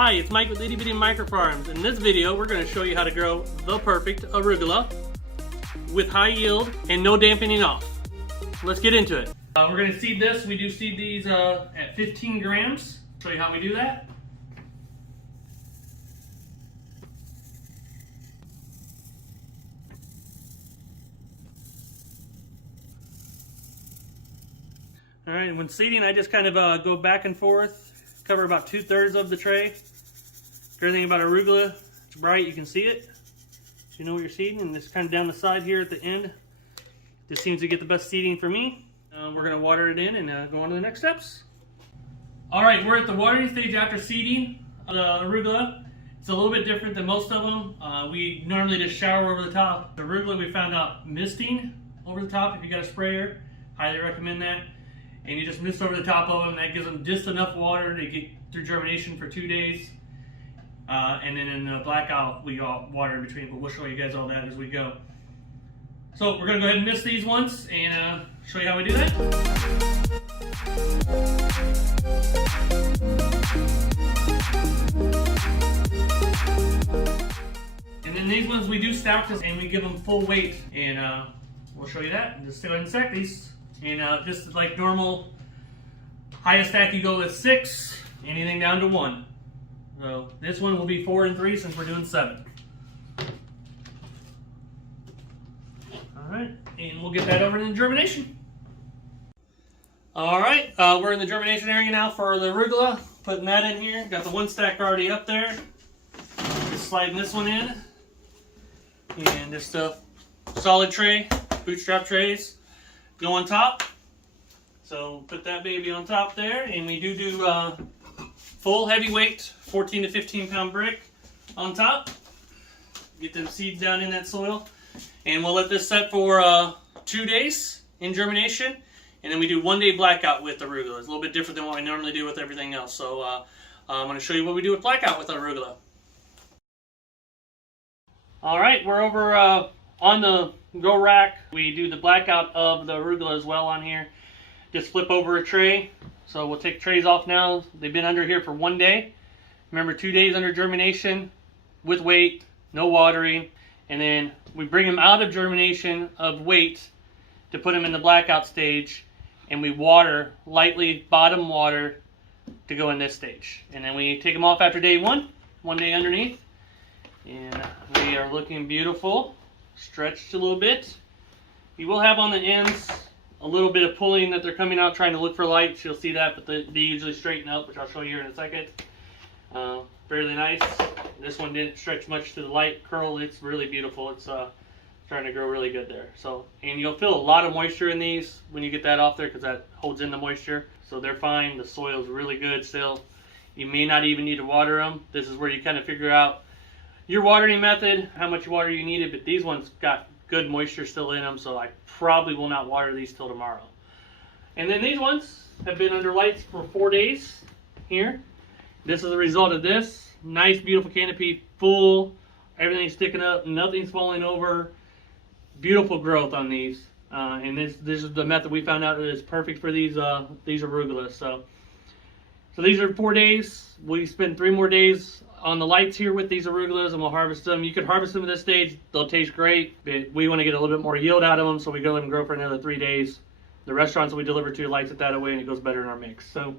Hi, it's Mike with Itty Bitty Microfarms. In this video, we're going to show you how to grow the perfect arugula with high yield and no dampening off. Let's get into it. We're going to seed this. We do seed these at 15 grams. Show you how we do that. All right, when seeding, I just kind of go back and forth, cover about 2/3 of the tray. Great thing about arugula, it's bright, you can see it. So you know what you're seeding, and this kind of down the side here at the end. This seems to get the best seeding for me. We're going to water it in and go on to the next steps. All right, we're at the watering stage after seeding the arugula. It's a little bit different than most of them. We normally just shower over the top. The arugula, we found out misting over the top if you got a sprayer. Highly recommend that. And you just mist over the top of them. That gives them just enough water to get through germination for 2 days. And then in the blackout, we all water in between, but we'll show you guys all that as we go. So we're gonna go ahead and mist these once and show you how we do that. And then these ones we do stack this and we give them full weight, and we'll show you that. Just go ahead and stack these. And just like normal, highest stack you go with 6, anything down to 1. So this one will be 4 and 3 since we're doing 7. All right, and we'll get that over in the germination. All right, we're in the germination area now for the arugula. Putting that in here. Got the 1 stack already up there. Just sliding this one in. And just a solid tray, bootstrap trays. Go on top. So put that baby on top there, and we do full heavyweight 14 to 15 pound brick on top. Get them seeds down in that soil, and we'll let this set for 2 days in germination, and then we do 1 day blackout with arugula. It's a little bit different than what we normally do with everything else. So I'm going to show you what we do with blackout with arugula. All right, we're over on the grow rack. We do the blackout of the arugula as well on here. Just flip over a tray. So we'll take trays off now. They've been under here for 1 day. Remember, 2 days under germination with weight, no watering. And then we bring them out of germination of weight to put them in the blackout stage, and we water lightly, bottom water, to go in this stage. And then we take them off after day 1 day underneath. And they are looking beautiful. Stretched a little bit. You will have on the ends a little bit of pulling that they're coming out trying to look for light. You'll see that, but they usually straighten up, which I'll show you here in a second. Fairly nice. This one didn't stretch much to the light curl. It's really beautiful. It's starting to grow really good there. So, and you'll feel a lot of moisture in these when you get that off there, because that holds in the moisture. So they're fine. The soil's really good still. You may not even need to water them. This is where you kind of figure out your watering method, how much water you needed, but these ones got good moisture still in them, so I probably will not water these till tomorrow. And then these ones have been under lights for 4 days here. This is the result of this. Nice, beautiful canopy, full, everything's sticking up, nothing's falling over. Beautiful growth on these. And this is the method we found out is perfect for these arugulas. So these are 4 days. We spend 3 more days on the lights here with these arugulas, and we'll harvest them. You could harvest them at this stage. They'll taste great, but we want to get a little bit more yield out of them, so we go let them grow for another 3 days. The restaurants we deliver to lights it that away, and it goes better in our mix. So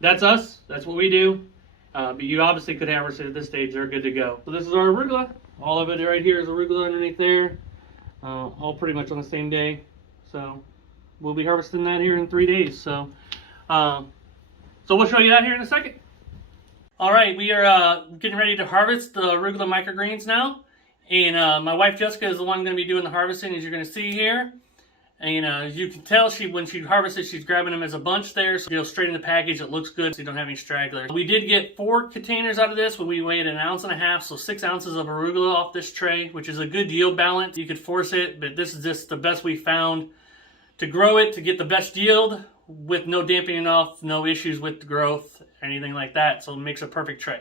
that's us. That's what we do. But you obviously could harvest it at this stage. They're good to go. So this is our arugula. All of it right here is arugula underneath there. All pretty much on the same day. So we'll be harvesting that here in 3 days. So we'll show you that here in a second. All right, we are getting ready to harvest the arugula microgreens now. And my wife Jessica is the one going to be doing the harvesting, as you're going to see here. And as you can tell, when she harvests it, she's grabbing them as a bunch there. So you'll straight in the package, it looks good, so you don't have any stragglers. We did get 4 containers out of this when we weighed 1.5 ounces, so 6 ounces of arugula off this tray, which is a good yield balance. You could force it, but this is just the best we found to grow it, to get the best yield with no dampening off, no issues with the growth, anything like that. So it makes a perfect tray.